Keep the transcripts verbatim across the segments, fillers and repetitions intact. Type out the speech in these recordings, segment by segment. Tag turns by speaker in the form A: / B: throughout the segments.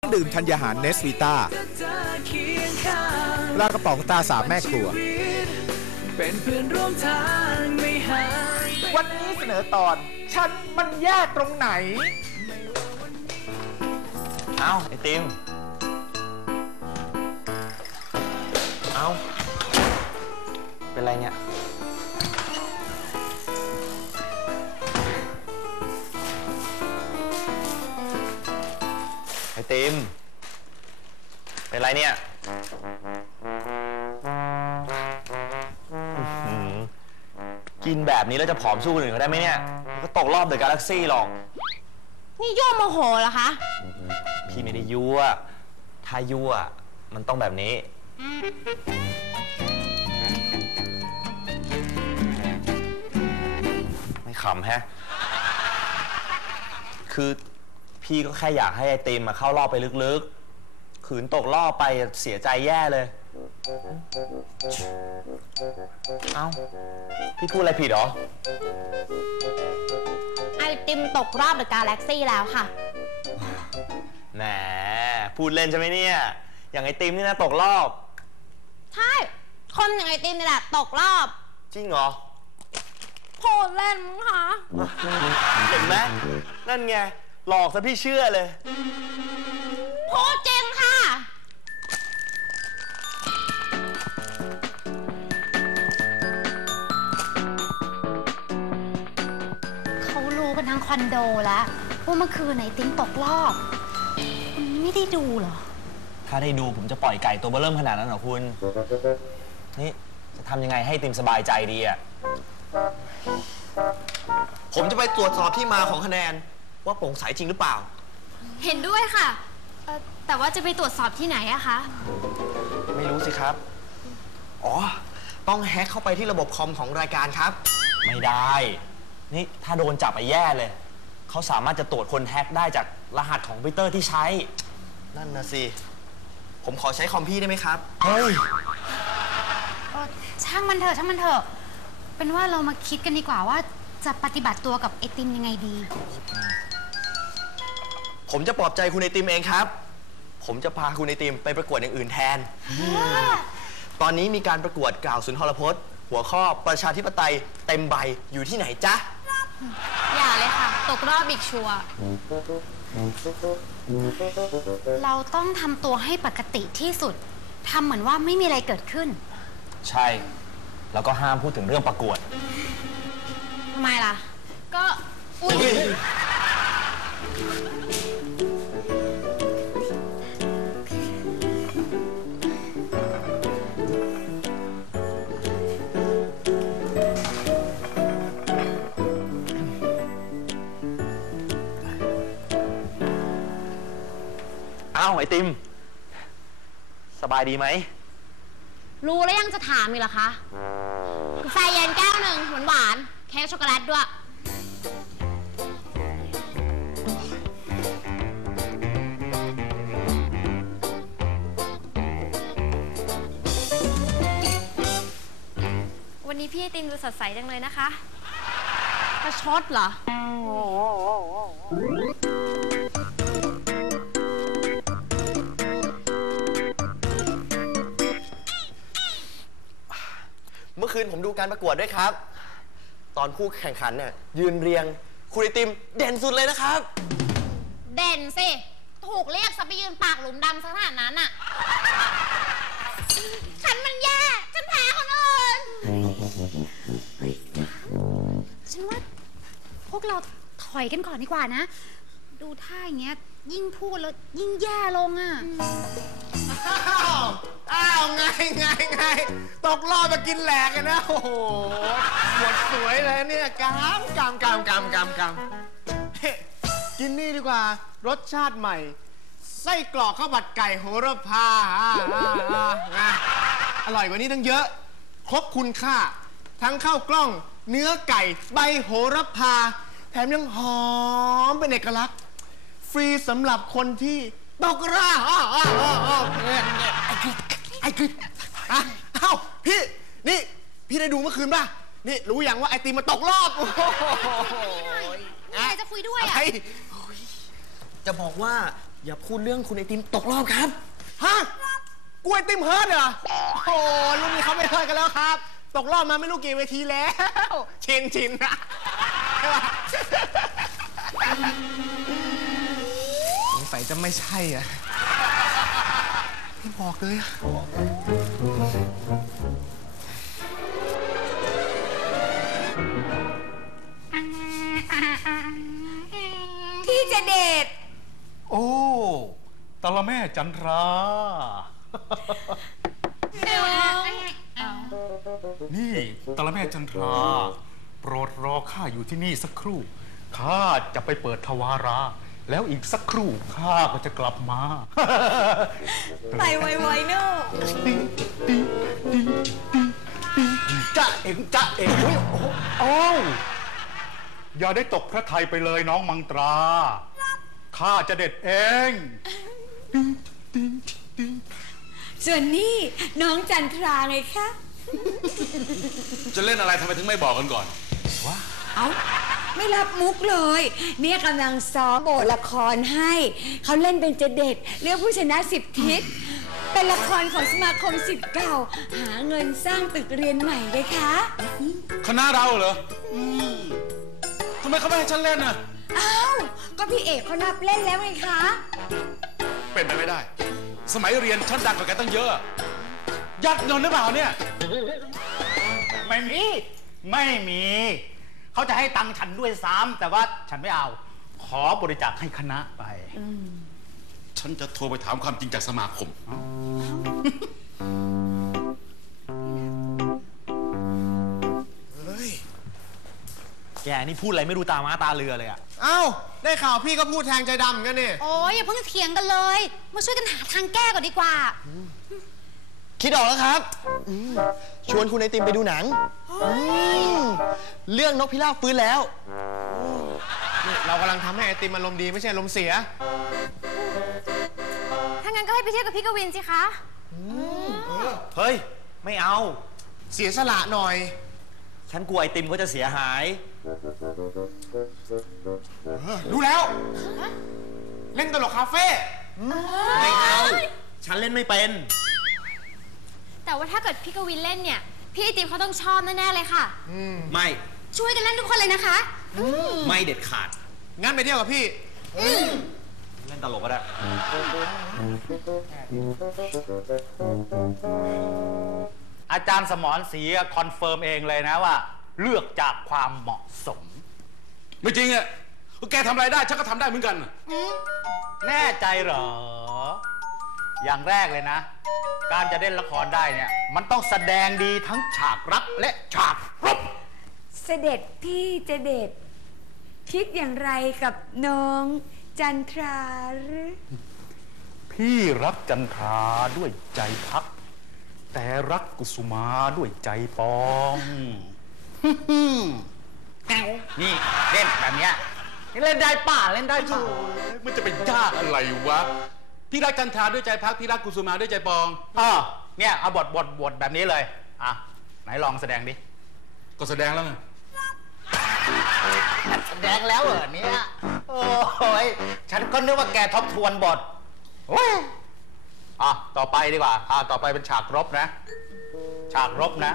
A: รื่องดื่มธัญญาหารเนสวีต้าปลากระป๋องตาสามแม่ครัว
B: เป็นเพื่อนร่วมทางไม่ห่าง
A: วันนี้เสนอตอนฉันมันแย่ตรงไหน
C: เอาไอติมเอาเป็นไรเนี่ยไอติมเป็นไรเนี่ยกินแบบนี้แล้วจะผอมสู้คนอื่นเขาได้ไหมเนี่ยมันก็ตกรอบเดอะกาแล็กซี่หรอก
D: นี่ยั่วโมโหเหรอคะ
C: พี่ไม่ได้ยั่วถ้ายั่วมันต้องแบบนี้ไม่ขำแฮะคือพี่ก็แค่อยากให้ไอติมมาเข้ารอบไปลึกๆขืนตกรอบไปเสียใจแย่เลยเอ้าพี่พูดอะไรผิดเหรอ
D: ไอติมตกรอบเดอะกาแล็กซี่แล้วค่ะ
C: แหมพูดเล่นใช่ไหมเนี่ยอย่างไอติมนี่นะตกรอบ
D: ใช่คนอย่างไอติมนี่แหละตกรอบ
C: จริงเหรอ
D: พูดเล่นมั้งคะ
C: เห็นไหมนั่นไงหลอกซะพี่เชื่อเลย
D: พูดจริงค่ะเขารู้กันทั้งคอนโดแล้วว่าเมื่อคืนไอติมตกรอบคุณไม่ได้ดูเหรอ
C: ถ้าได้ดูผมจะปล่อยไก่ตัวเบ้อเริ่มขนาดนั้นเหรอคุณนี่จะทำยังไงให้ติมสบายใจดีอ่ะผมจะไปตรวจสอบที่มาของคะแนนว่าโปร่งใสจริงหรือเปล่า
D: เห็นด้วยค่ะแต่ว่าจะไปตรวจสอบที่ไหนอะคะ
C: ไม่รู้สิครับอ๋อต้องแฮ็กเข้าไปที่ระบบคอมของรายการครับไม่ได้นี่ถ้าโดนจับไปแย่เลยเขาสามารถจะตรวจคนแฮ็กได้จากรหัสของคอมพิวเตอร์ที่ใช้นั่นนะสิผมขอใช้คอมพี่ได้ไหมครับเฮ้ย
D: ช่างมันเถอะช่างมันเถอะเป็นว่าเรามาคิดกันดีกว่าว่าจะปฏิบัติตัวกับไอติมยังไงดี
C: ผมจะปลอบใจคุณไอติมเองครับผมจะพาคุณไอติมไปประกวดอย่างอื่นแทนตอนนี้มีการประกวดกล่าวสุนทรพจน์หัวข้อประชาธิปไตยเต็มใบอยู่ที่ไหนจ๊ะ
D: อย่าเลยค่ะตกรอบอีกชัวร์เราต้องทำตัวให้ปกติที่สุดทำเหมือนว่าไม่มีอะไรเกิดขึ้น
C: ใช่แล้วก็ห้ามพูดถึงเรื่องประกวด
D: ทำไมล่ะก็อุ้ย
C: อ้าวไอติมสบายดีไหม
D: รู้แล้วยังจะถามอีกเหรอคะกาแฟเย็นแก้วหนึ่งหวานหวานเค้กช็อกโกแลตด้วยวันนี้พี่ไอติมดูสดใสจังเลยนะคะประชดเหรอ
C: เมื่อคืนผมดูการประกวดด้วยครับตอนผู้แข่งขันเนี่ยยืนเรียงคุณไอติมเด่นสุดเลยนะครับ
D: เด่นสิถูกเรียกซะไปยืนปากหลุมดำซะขนาดนั้นอ่ะฉันมันแย่ฉันแพ้คนอื่นฉันว่าพวกเราถอยกันก่อนดีกว่านะดูท่าอย่างเงี้ยยิ่งพูดแล้วยิ่งแย่ลงอ่ะ
A: อ้าวไงไงไงตกรอบมากินแหลกกันนะโอ้โหหมดสวยเลยเนี่ยกามกามกามกามกามกามกินนี่ดีกว่ารสชาติใหม่ไส้กรอกข้าวผัดไก่โหระพาอร่อยกว่านี้ตั้งเยอะครบคุณค่าทั้งข้าวกล้องเนื้อไก่ใบโหระพาแถมยังหอมเป็นเอกลักษณ์ฟรีสำหรับคนที่ตกรอบไอ้คือเอ้าพี่นี่พี่ได้ดูเมื่อคืนป่ะนี่รู้อย่างว่าไอติมมาตกรอบ
D: มีอะไรจะคุยด้วยอ่ะ
C: จะบอกว่าอย่าพูดเรื่องคุณไอติมตกรอบครับ
A: ฮะกล้วยติมเฮิร์ตเหรอโอ้รุ่นนี้เขาไม่เฮิร์ตกันแล้วครับ ตกรอบมาไม่รู้กี่เวทีแล้วชินชินนะใช่ปะสงสัยจะไม่ใช่อ่ะไม่บอกเลยอะ
E: พี่เจเดช
F: โอ้ตาละแม่จันทรา นี่ตาละแม่จันทรา โปรดรอข้าอยู่ที่นี่สักครู่ ข้าจะไปเปิดทวารา แล้วอีกสักครู่ข้าก็จะกลับมา
E: ไปไวๆเนอะ
F: จ้าเอ็งจ้าเอ็งเฮ้ยโอ้โอ้อย่าได้ตกพระทัยไปเลยน้องมังตรา ข้าจะเด็ดเอง
E: ส่วนนี่น้องจันทราไงคะ
G: จะเล่นอะไรทำไมถึงไม่บอกกันก่อน
E: เอาไม่รับมุกเลย เนี่ยกำลังซ้อมบทละครให้ เขาเล่นเป็นเจเดชเรื่องผู้ชนะสิบทิศ เป็นละครของสมาคมศิษย์เก่า หาเงินสร้างตึกเรียนใหม่เลยคะ
G: คณะเราเหรออืมทำไมเขาไม่ให้ฉันเล่นน่ะ
E: อ้าวก็พี่เอกเขานับเล่นแล้วไงคะ
G: เป็นไปไม่ได้ สมัยเรียนฉันดังกว่าแกตั้งเยอะ ยัดเงินหรือเปล่าเนี่ย
F: ไม่มี ไม่มี เขาจะให้ตังค์ฉันด้วยซ้ำแต่ว่าฉันไม่เอา ขอบริจาคให้คณะไป
G: ฉันจะโทรไปถามความจริงจากสมาคม
C: แกนี่พูดอะไรไม่รู้ตาม้าตาเรือเลยอะ
A: เอ้าได้ข่าวพี่ก็พูดแทงใจดำเหมือนกันนี่
D: โอ้ยอย่าเพิ่งเถียงกันเลย มาช่วยกันหาทางแก้ก่อนดีกว่า
C: คิดออกแล้วครับอืมชวนคุณไอติมไปดูหนังอืมเรื่องนกพิราบฟื้นแล้ว
A: นี่เรากำลังทำให้ไอติมอารมณ์ดีไม่ใช่อารมณ์เสีย
D: ถ้างั้นก็ให้ไปเที่ยวกับพี่กวินสิคะ
C: เฮ้ย ไม่เอา
A: เสียสละหน่อย
C: ฉันกลัวไอติมเขาจะเสียหาย
A: รู้แล้ว เล่นตลกคาเฟ่
C: ไม่เอา ฉันเล่นไม่เป็น
D: แต่ว่าถ้าเกิดพี่กวินเล่นเนี่ย พี่ไอติมเขาต้องชอบแน่ๆเลยค่ะ
C: ไม่
D: ช่วยกันเล่นทุกคนเลยนะคะ
C: ไม่เด็ดขาด
A: งั้นไปเที่ยวกับพี่
C: เล่นตลกก็ได้
F: อาจารย์สมรศรีคอนเฟิร์มเองเลยนะว่า เลือกจากความเหมาะสม
G: ไม่จริงอ่ะแกทำอะไรได้ฉันก็ทำได้เหมือนกันน่ะ
F: แน่ใจเหรอ อย่างแรกเลยนะ การจะเล่นละครได้เนี่ย มันต้องแสดงดีทั้งฉากรักและฉากรบ
E: เสด็จพี่เจเดชคิดอย่างไรกับน้องจันทราหรือ
F: พี่รักจันทราด้วยใจพัก แต่รักกุสุมาด้วยใจปองนี่เล่นแบบเนี้ยเล่นได้ป่ะเล่นได้ป่ะ
G: มันจะเป็นยากอะไรวะ พี่รักจันทราด้วยใจพัก พี่รักกุสุมาด้วยใจปอง
F: อ๋อเนี่ยเอาบทบทบทแบบนี้เลยอ่ะไหนลองแสดงดิ
G: ก็แสดงแล้วไง
F: แสดงแล้วเหรอเนี่ยโอ้ยฉันก็นึกว่าแกทบทวนบทโอ้ยอ่ะต่อไปดีกว่าอ่ะต่อไปเป็นฉากรบนะ ฉากรบนะ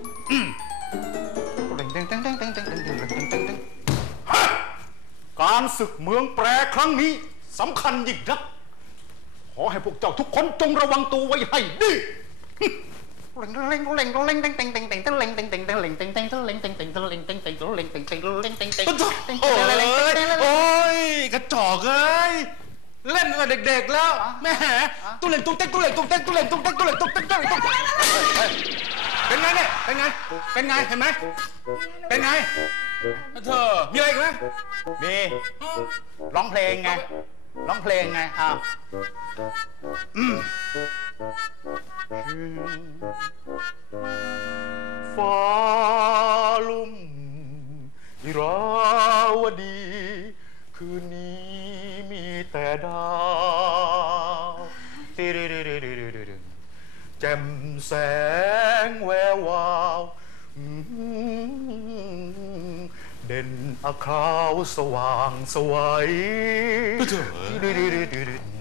F: การศึกเมืองแปรครั้งนี้สำคัญยิ่งนักขอให้พวกเจ้าทุกคนจงระวังตัวไว้ให้ดี
G: โอ้ยกระจอกเอ้ยเล่นกับเด็กๆแล้วแม่ตุ้เล่นตุ้งเต๊กตุ้เล่นตุ้งเต๊กตุ้เล่นตุ้งเต๊กตุ้เล่นตุ้งเต๊กตุ้เล่นตุ้งเต๊กเป็นไงเนี่ยเป็นไงเป็นไงเห็นไหมเป็นไงเธอมีอะไรอีกไหม
F: มีร้องเพลงไงร้องเพลงไงอ้าวฟ้าลุ่มวิราวดี คืนนี้มีแต่ดาวแจ่มแสงแวววาวเด่นอาคราวสว่างสวัย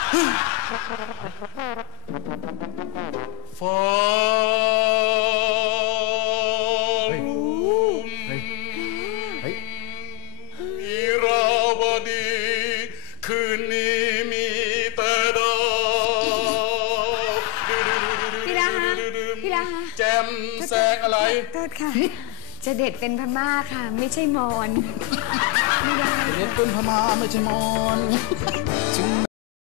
G: ฟ้ามีราวดีคืนนี้มีแต่ดาว
E: พี่ดาฮะพี่ดาฮะ
G: แจมแสงอะไร
E: โทษค่ะ จะเด็ดเป็นพม่าค่ะ ไม่ใช่มอญ
F: เรียนเป็นพม่าไม่ใช่มอนถึงแม้